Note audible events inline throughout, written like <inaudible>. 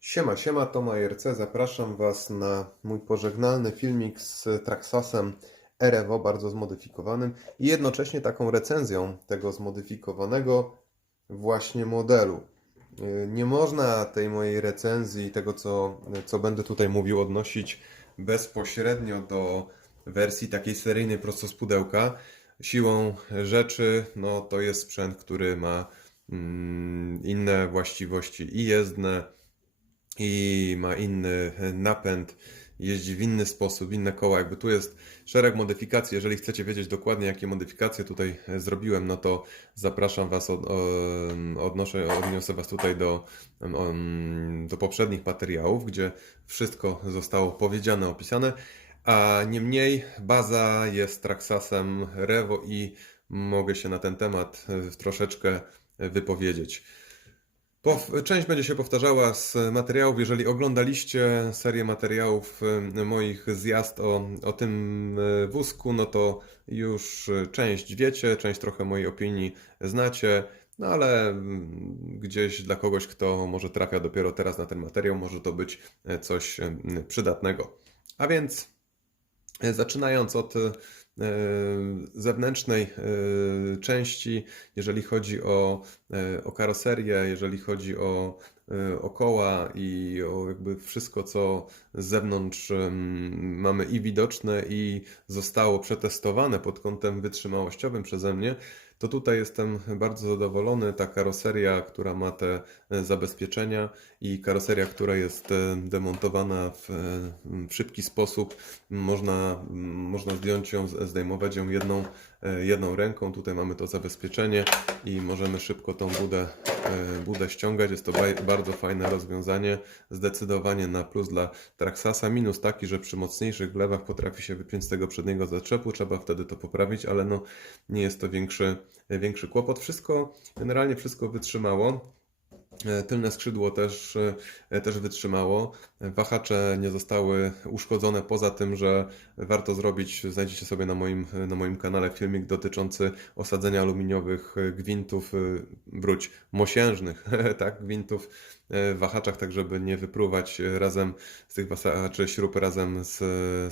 Siema, siema, Toma IRC. Zapraszam Was na mój pożegnalny filmik z Traxasem REVO, bardzo zmodyfikowanym i jednocześnie taką recenzją tego zmodyfikowanego właśnie modelu. Yy, Nie można tej mojej recenzji, tego co, co będę tutaj mówił, odnosić bezpośrednio do wersji takiej seryjnej prosto z pudełka. Siłą rzeczy, no to jest sprzęt, który ma mm, inne właściwości i jezdne, i ma inny napęd, jeździ w inny sposób, inne koła. Jakby tu jest szereg modyfikacji. Jeżeli chcecie wiedzieć dokładnie, jakie modyfikacje tutaj zrobiłem, no to zapraszam Was, od, odnoszę, odniosę Was tutaj do, do poprzednich materiałów, gdzie wszystko zostało powiedziane, opisane. A niemniej baza jest Traxasem Revo i mogę się na ten temat e, troszeczkę wypowiedzieć. Część będzie się powtarzała z materiałów. Jeżeli oglądaliście serię materiałów y, moich zjazd o, o tym y, wózku, no to już część wiecie, część trochę mojej opinii znacie, no ale mm, gdzieś dla kogoś, kto może trafia dopiero teraz na ten materiał, może to być e, coś y, przydatnego. A więc e, zaczynając od e, zewnętrznej e, części, jeżeli chodzi o, e, o karoserię, jeżeli chodzi o, e, o koła i o jakby wszystko, co z zewnątrz mamy i widoczne, i zostało przetestowane pod kątem wytrzymałościowym przeze mnie, to tutaj jestem bardzo zadowolony. Ta karoseria, która ma te e, zabezpieczenia i karoseria, która jest e, demontowana w, e, w szybki sposób, można, można zdjąć ją, zdejmować ją jedną, jedną ręką. Tutaj mamy to zabezpieczenie i możemy szybko tą budę, e, budę ściągać. Jest to bardzo fajne rozwiązanie. Zdecydowanie na plus dla Traxasa. Minus taki, że przy mocniejszych wlewach potrafi się wypiąć z tego przedniego zaczepu. Trzeba wtedy to poprawić, ale no, nie jest to większy, większy kłopot. Wszystko, generalnie wszystko wytrzymało. E, Tylne skrzydło też, e, też wytrzymało. Wahacze nie zostały uszkodzone, poza tym, że warto zrobić, znajdziecie sobie na moim, na moim kanale filmik dotyczący osadzenia aluminiowych gwintów, y, wróć, mosiężnych, <laughs> tak, gwintów wahaczach, tak żeby nie wypruwać razem z tych wahaczy śrub razem z,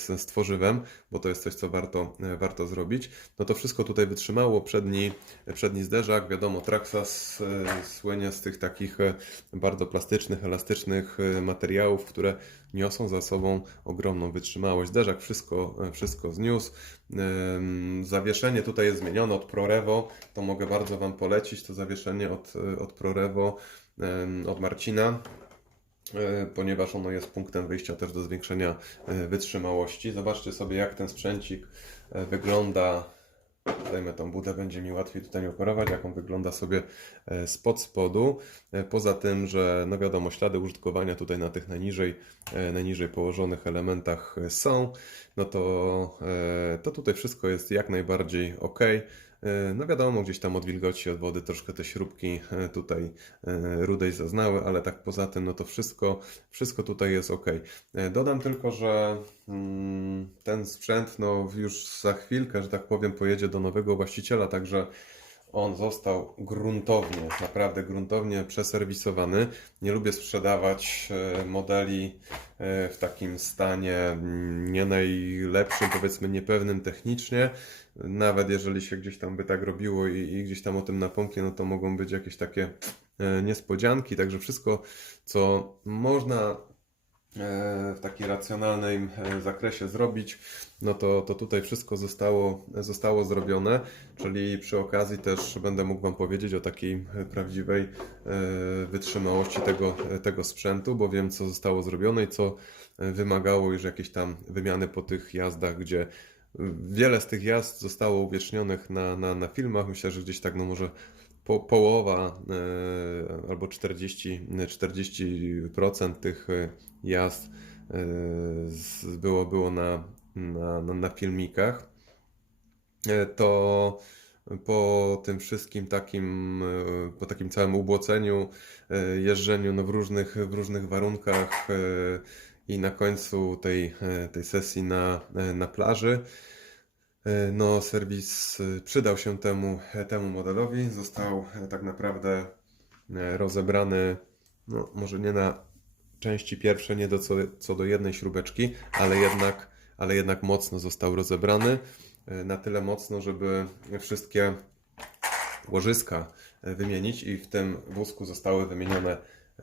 z, z tworzywem, bo to jest coś, co warto, warto zrobić. No to wszystko tutaj wytrzymało. Przedni, przedni zderzak, wiadomo, Traxas e, słynie z tych takich e, bardzo plastycznych, elastycznych e, materiałów, które niosą za sobą ogromną wytrzymałość. Zderzak wszystko, e, wszystko zniósł. Zawieszenie tutaj jest zmienione od ProRevo, to mogę bardzo Wam polecić, to zawieszenie od, e, od ProRevo, od Marcina e, ponieważ ono jest punktem wyjścia też do zwiększenia e, wytrzymałości. Zobaczcie sobie, jak ten sprzęcik e, wygląda. Dajmy tą budę, będzie mi łatwiej tutaj operować, jak on wygląda sobie spod spodu. Poza tym, że no wiadomo, ślady użytkowania tutaj na tych najniżej, najniżej położonych elementach są, no to, e, to tutaj wszystko jest jak najbardziej ok. No wiadomo, gdzieś tam od wilgoci, od wody troszkę te śrubki e, tutaj e, rudej zaznały, ale tak poza tym, no to wszystko, wszystko tutaj jest ok. E, Dodam tylko, że mm, ten sprzęt, no już za chwilkę, że tak powiem, pojedzie do nowego właściciela, także on został gruntownie, naprawdę gruntownie przeserwisowany. Nie lubię sprzedawać e, modeli e, w takim stanie mm, nie najlepszym, powiedzmy niepewnym technicznie. Nawet jeżeli się gdzieś tam by tak robiło i, i gdzieś tam o tym napomknie, no to mogą być jakieś takie e, niespodzianki. Także wszystko, co można w takim racjonalnym e, zakresie zrobić, no to, to tutaj wszystko zostało, zostało zrobione, czyli przy okazji też będę mógł Wam powiedzieć o takiej e, prawdziwej e, wytrzymałości tego, tego sprzętu, bo wiem co zostało zrobione i co e, wymagało już jakiejś tam wymiany po tych jazdach, gdzie wiele z tych jazd zostało uwiecznionych na, na, na filmach. Myślę, że gdzieś tak no może po, połowa e, albo 40, 40% tych e, jazd e, było, było na, na, na, filmikach. To po tym wszystkim takim, po takim całym ubłoceniu, jeżdżeniu no w różnych, w różnych warunkach i na końcu tej, tej sesji na, na plaży, no serwis e, przydał się temu, temu modelowi. Został e, tak naprawdę e, rozebrany, no może nie na części pierwsze nie do co, co do jednej śrubeczki, ale jednak, ale jednak mocno został rozebrany. E, Na tyle mocno, żeby wszystkie łożyska e, wymienić i w tym wózku zostały wymienione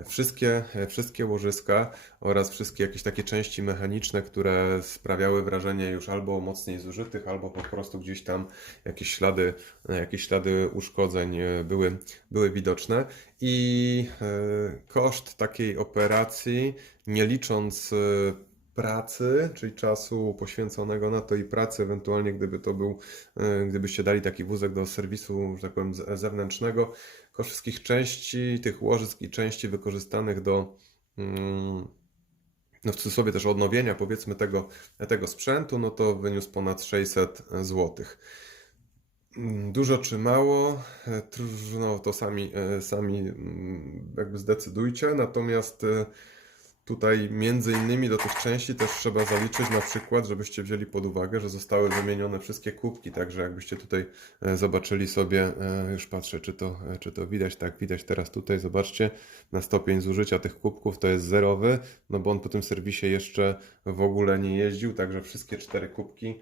wszystkie, wszystkie łożyska oraz wszystkie jakieś takie części mechaniczne, które sprawiały wrażenie już albo mocniej zużytych, albo po prostu gdzieś tam jakieś ślady, jakieś ślady uszkodzeń e, były, były widoczne. I e, koszt takiej operacji, nie licząc e, pracy, czyli czasu poświęconego na to i pracy, ewentualnie gdyby to był, e, gdybyście dali taki wózek do serwisu, że tak powiem, zewnętrznego, koszt wszystkich części, tych łożysk i części wykorzystanych do, mm, no w cudzysłowie też odnowienia powiedzmy tego, tego sprzętu, no to wyniósł ponad 600 zł. Dużo czy mało, e, no to sami, e, sami mm, jakby zdecydujcie, natomiast Tutaj między innymi do tych części też trzeba zaliczyć na przykład, żebyście wzięli pod uwagę, że zostały wymienione wszystkie kubki, także jakbyście tutaj e, zobaczyli sobie, e, już patrzę, czy to, e, czy to widać, tak, widać teraz tutaj, zobaczcie, na stopień zużycia tych kubków to jest zerowy, no bo on po tym serwisie jeszcze w ogóle nie jeździł, także wszystkie cztery kubki,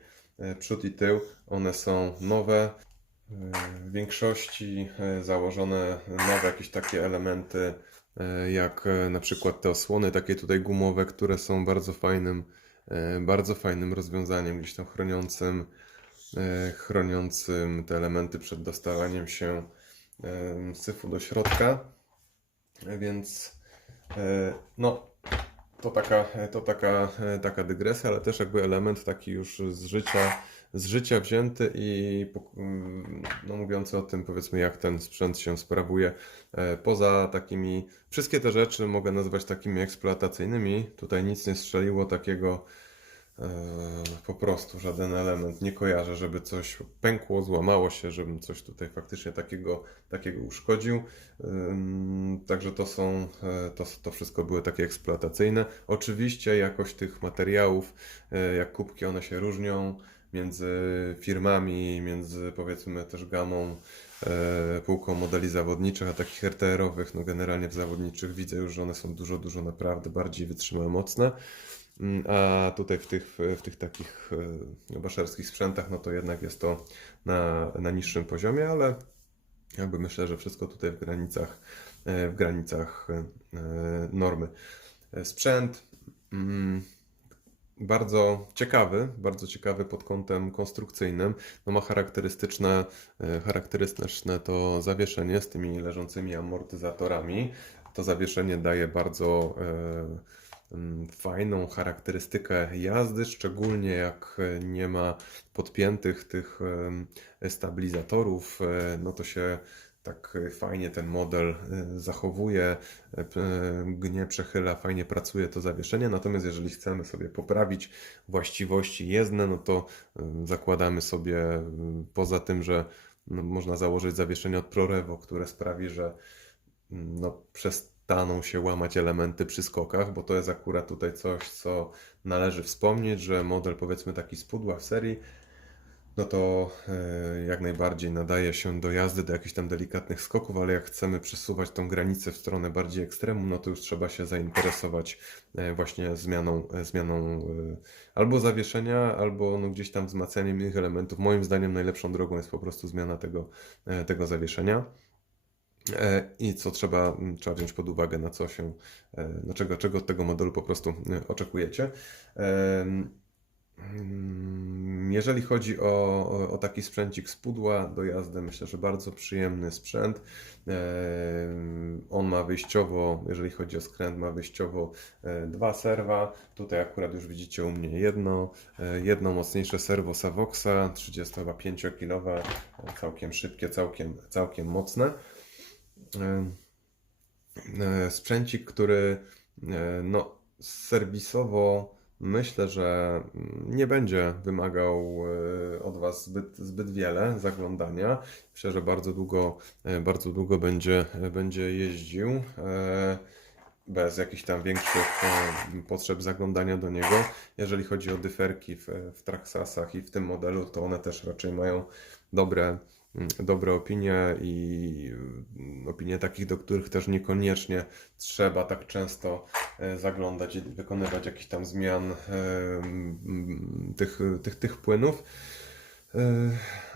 przód i tył, one są nowe, w większości założone nowe jakieś takie elementy, jak e, na przykład te osłony takie tutaj gumowe, które są bardzo fajnym, e, bardzo fajnym rozwiązaniem, gdzieś tam chroniącym, e, chroniącym te elementy przed dostawaniem się e, syfu do środka. E, Więc e, no, to taka, to taka, taka dygresja, ale też jakby element taki już z życia, z życia wzięty i mm, no, mówiący o tym, powiedzmy, jak ten sprzęt się sprawuje. E, Poza takimi, wszystkie te rzeczy mogę nazwać takimi eksploatacyjnymi. Tutaj nic nie strzeliło takiego po prostu, żaden element. Nie kojarzę, żeby coś pękło, złamało się, żebym coś tutaj faktycznie takiego, takiego uszkodził. Ym, Także to są, e, to, to wszystko były takie eksploatacyjne. Oczywiście jakość tych materiałów, jak kubki, one się różnią między firmami, między powiedzmy też gamą, półką modeli zawodniczych, a takich RTR-owych, no generalnie w zawodniczych widzę już, że one są dużo, dużo naprawdę bardziej wytrzymałe, mocne. Mm, A tutaj w tych, w tych takich e, baszerskich sprzętach, no to jednak jest to na, na niższym poziomie, ale jakby myślę, że wszystko tutaj w granicach, e, w granicach e, normy. Sprzęt mm, bardzo ciekawy, bardzo ciekawy pod kątem konstrukcyjnym. No ma charakterystyczne, charakterystyczne to zawieszenie z tymi leżącymi amortyzatorami. To zawieszenie daje bardzo fajną charakterystykę jazdy, szczególnie jak e, nie ma podpiętych tych stabilizatorów, e, no to się tak e, fajnie ten model zachowuje, e, p- e, nie przechyla, fajnie pracuje to zawieszenie. Natomiast jeżeli chcemy sobie poprawić właściwości jezdne, no to zakładamy sobie poza tym, że można założyć zawieszenie od ProRevo, które sprawi, że mm, no, przestaną się łamać elementy przy skokach, bo to jest akurat tutaj coś, co należy wspomnieć, że model powiedzmy taki z pudła w serii, no to e, jak najbardziej nadaje się do jazdy, do jakichś tam delikatnych skoków, ale jak chcemy przesuwać tą granicę w stronę bardziej ekstremum, no to już trzeba się zainteresować e, właśnie zmianą, e, zmianą albo zawieszenia, albo no gdzieś tam wzmacnianiem innych elementów. Moim zdaniem najlepszą drogą jest po prostu zmiana tego, tego zawieszenia. E, I co trzeba, trzeba wziąć pod uwagę, na co się, e, no czego, czego od tego modelu po prostu e, oczekujecie. Mm, Jeżeli chodzi o, o, taki sprzęcik z pudła do jazdy, myślę, że bardzo przyjemny sprzęt. On ma wyjściowo, jeżeli chodzi o skręt, ma wyjściowo dwa serwa. Tutaj akurat już widzicie u mnie jedno, jedno mocniejsze serwo Savoxa, 35 kW, całkiem szybkie, całkiem, całkiem mocne. Em, e, Sprzęcik, który e, no, serwisowo myślę, że nie będzie wymagał e, od Was zbyt, zbyt wiele zaglądania. Myślę, że bardzo długo, e, bardzo długo będzie, będzie jeździł e, bez jakichś tam większych e, potrzeb zaglądania do niego. Jeżeli chodzi o dyferki w, w Traxasach i w tym modelu, to one też raczej mają dobre, dobre opinie i mm, opinie takich, do których też niekoniecznie trzeba tak często e, zaglądać i wykonywać jakichś tam zmian e, mm, tych, tych, tych płynów. E,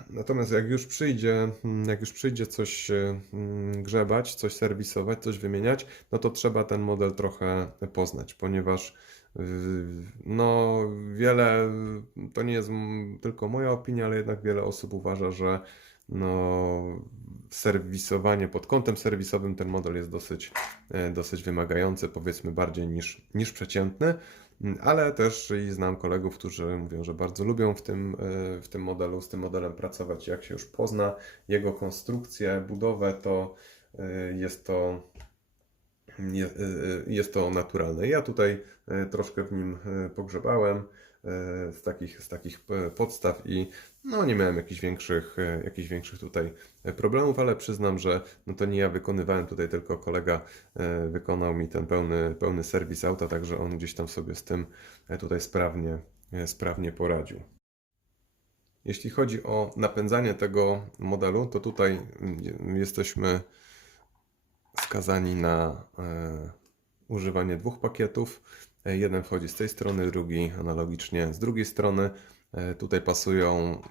Natomiast jak już przyjdzie, mm, jak już przyjdzie coś mm, grzebać, coś serwisować, coś wymieniać, no to trzeba ten model trochę poznać, ponieważ no wiele, to nie jest tylko moja opinia, ale jednak wiele osób uważa, że no serwisowanie pod kątem serwisowym ten model jest dosyć, e, dosyć wymagający, powiedzmy bardziej niż, niż przeciętny. Ale też i znam kolegów, którzy mówią, że bardzo lubią w tym, e, w tym modelu, z tym modelem pracować. Jak się już pozna jego konstrukcję, budowę, to e, jest to, je- jest to naturalne. Ja tutaj troszkę w nim pogrzebałem z takich, z takich e, podstaw i no, nie miałem jakichś większych, e, jakichś większych tutaj e, problemów, ale przyznam, że no to nie ja wykonywałem tutaj, tylko kolega e, wykonał mi ten pełny, pełny serwis auta, także on gdzieś tam sobie z tym e, tutaj sprawnie, e, sprawnie poradził. Jeśli chodzi o napędzanie tego modelu, to tutaj mm, jesteśmy skazani na e, używanie dwóch pakietów. Jeden wchodzi z tej strony, drugi analogicznie z drugiej strony. E, Tutaj pasują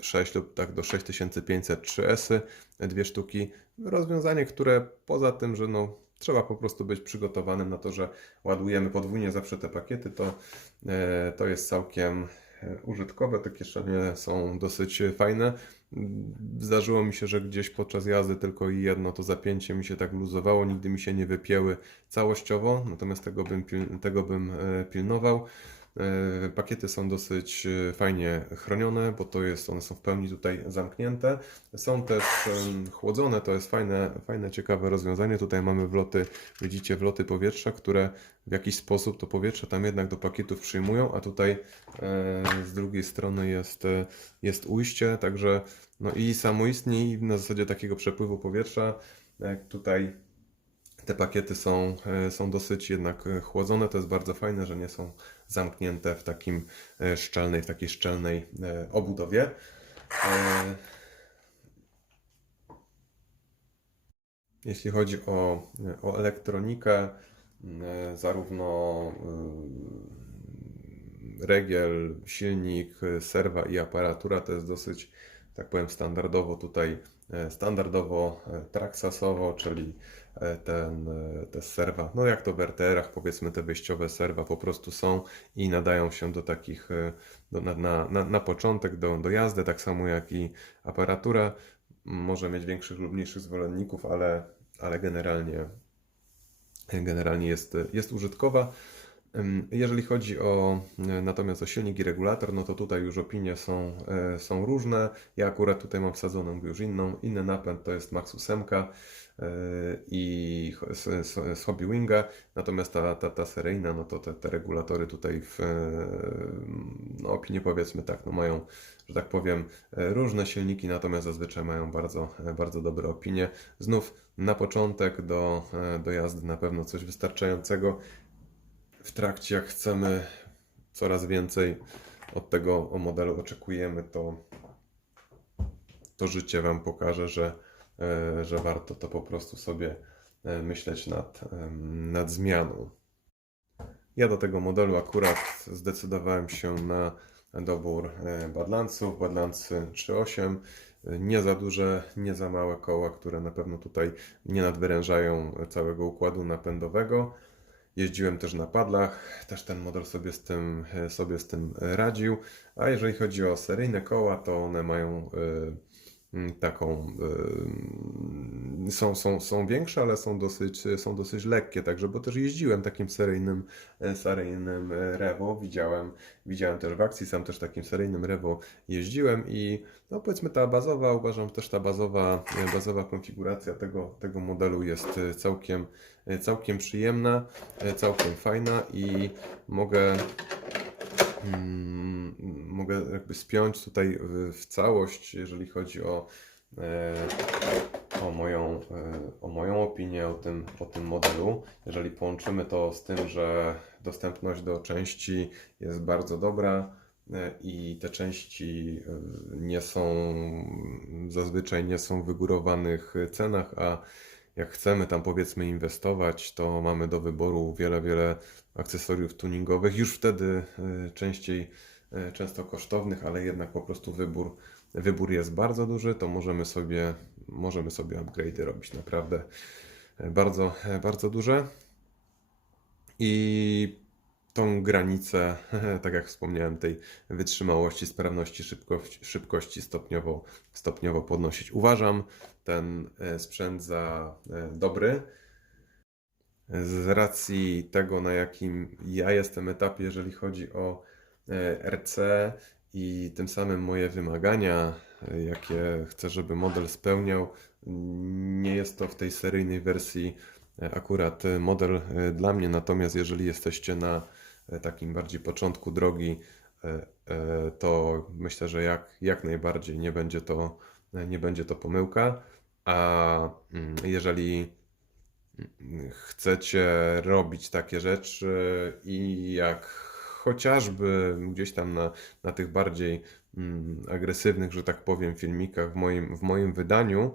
6 lub tak do 6503 S, dwie sztuki. Rozwiązanie, które poza tym, że no, trzeba po prostu być przygotowanym na to, że ładujemy podwójnie zawsze te pakiety, to, e, to jest całkiem użytkowe. Te kieszenie są dosyć fajne. Zdarzyło mi się, że gdzieś podczas jazdy tylko i jedno to zapięcie mi się tak luzowało, nigdy mi się nie wypięły całościowo, natomiast tego bym, tego bym e, pilnował. E, Pakiety są dosyć e, fajnie chronione, bo to jest, one są w pełni tutaj zamknięte. Są też chłodzone, to jest fajne, fajne, ciekawe rozwiązanie. Tutaj mamy wloty, widzicie, wloty powietrza, które w jakiś sposób to powietrze tam jednak do pakietów przyjmują, a tutaj e, z drugiej strony jest, jest ujście, także no i samoistnie i na zasadzie takiego przepływu powietrza. Tutaj te pakiety są, są dosyć jednak chłodzone, to jest bardzo fajne, że nie są zamknięte w takim e, szczelnej, w takiej szczelnej e, obudowie. E, Jeśli chodzi o, o elektronikę, zarówno regiel, silnik, serwa i aparatura to jest dosyć, tak powiem, standardowo tutaj, standardowo tracksasowo, czyli ten, e, te serwa, no jak to w RTR-ach powiedzmy te wyjściowe serwa po prostu są i nadają się do takich, e, do, na, na, na początek do, do jazdy, tak samo jak i aparatura może mieć większych lub mniejszych zwolenników, ale, ale generalnie, generalnie jest, jest użytkowa. Jeżeli chodzi o e, natomiast o silnik i regulator, no to tutaj już opinie są, e, są różne. Ja akurat tutaj mam wsadzoną już inną, inny napęd, to jest Max 8 e, i z, Hobby Winga, natomiast ta, ta, ta seryjna, no to te, te regulatory tutaj w no, opinie powiedzmy tak, no mają, że tak powiem, różne silniki, natomiast zazwyczaj mają bardzo, bardzo dobre opinie. Znów na początek do, do jazdy na pewno coś wystarczającego. W trakcie, jak chcemy coraz więcej od tego modelu oczekujemy, to, to życie Wam pokaże, że, e, że warto to po prostu sobie e, myśleć nad, nad zmianą. Ja do tego modelu akurat zdecydowałem się na dobór e, Badlandsów, Badlandsy 3.8. E, Nie za duże, nie za małe koła, które na pewno tutaj nie nadwyrężają całego układu napędowego. Jeździłem też na padlach, też ten model sobie z tym, e, sobie z tym radził. A jeżeli chodzi o seryjne koła, to one mają mm, taką. e, Są, są, są większe, ale są dosyć, są dosyć lekkie, także, bo też jeździłem takim seryjnym, e, seryjnym e, Revo, widziałem, widziałem też w akcji, sam też takim seryjnym Revo jeździłem i no powiedzmy ta bazowa, uważam też ta bazowa, e, bazowa konfiguracja tego, tego modelu jest całkiem, całkiem przyjemna, całkiem fajna i mogę mm, mogę jakby spiąć tutaj w, całość, jeżeli chodzi o, e, o, moją, e, o moją opinię o tym, o tym modelu. Jeżeli połączymy to z tym, że dostępność do części jest bardzo dobra e, i te części nie są, zazwyczaj nie są w wygórowanych cenach, a jak chcemy tam powiedzmy inwestować, to mamy do wyboru wiele, wiele akcesoriów tuningowych, już wtedy e, częściej, e, często kosztownych, ale jednak po prostu wybór, wybór jest bardzo duży, to możemy sobie, możemy sobie upgrade'y robić naprawdę e, bardzo, bardzo duże. I tą granicę, <laughs> tak jak wspomniałem, tej wytrzymałości, sprawności, szybkości, szybkości stopniowo, stopniowo podnosić. Uważam ten sprzęt za dobry. Z racji tego, na jakim ja jestem etapie, jeżeli chodzi o e, RC i tym samym moje wymagania, e, jakie chcę, żeby model spełniał, nie jest to w tej seryjnej wersji e, akurat model dla mnie. Natomiast jeżeli jesteście na takim bardziej początku drogi, to myślę, że jak, jak najbardziej nie będzie to, nie będzie to pomyłka. A mm, jeżeli chcecie robić takie rzeczy i jak chociażby gdzieś tam na, na tych bardziej mm, agresywnych, że tak powiem, filmikach w moim, w moim wydaniu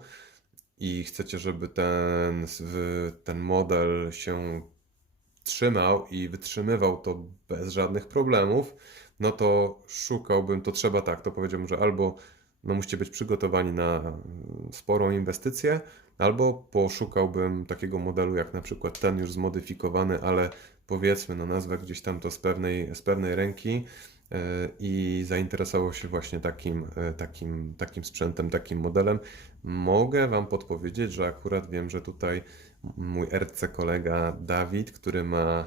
i chcecie, żeby ten, ten model się trzymał i wytrzymywał to bez żadnych problemów, no to szukałbym, to trzeba tak, to powiedziałbym, że albo no musicie być przygotowani na mm, sporą inwestycję, albo poszukałbym takiego modelu jak na przykład ten już zmodyfikowany, ale powiedzmy, no nazwę gdzieś tam to z pewnej, z pewnej ręki e, i zainteresował się właśnie takim, e, takim, takim sprzętem, takim modelem. Mogę Wam podpowiedzieć, że akurat wiem, że tutaj mój RC kolega Dawid, który ma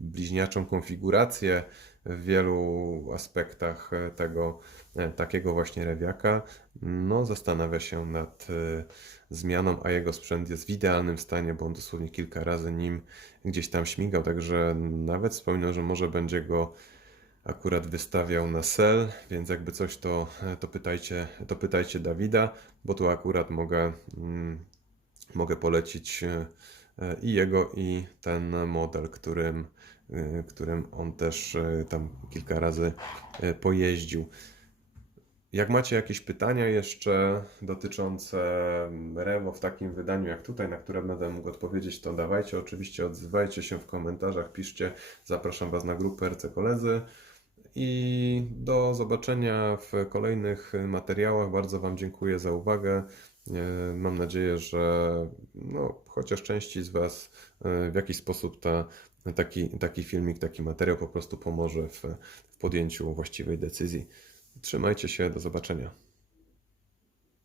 bliźniaczą konfigurację w wielu aspektach e, tego e, takiego właśnie rewiaka, no zastanawia się nad e, zmianą, a jego sprzęt jest w idealnym stanie, bo on dosłownie kilka razy nim gdzieś tam śmigał, także nawet wspomniał, że może będzie go akurat wystawiał na sel, więc jakby coś to, to pytajcie, to pytajcie Dawida, bo tu akurat mogę, mm, mogę polecić e, e, i jego, i ten model, którym, e, którym on też tam kilka razy pojeździł. Jak macie jakieś pytania jeszcze dotyczące Revo w takim wydaniu jak tutaj, na które będę mógł odpowiedzieć, to dawajcie, oczywiście odzywajcie się w komentarzach, piszcie. Zapraszam Was na grupę RC Koledzy i do zobaczenia w kolejnych materiałach. Bardzo Wam dziękuję za uwagę. E, Mam nadzieję, że no, chociaż części z Was e, w jakiś sposób ta, taki, taki filmik, taki materiał po prostu pomoże w, w podjęciu właściwej decyzji. Trzymajcie się, do zobaczenia.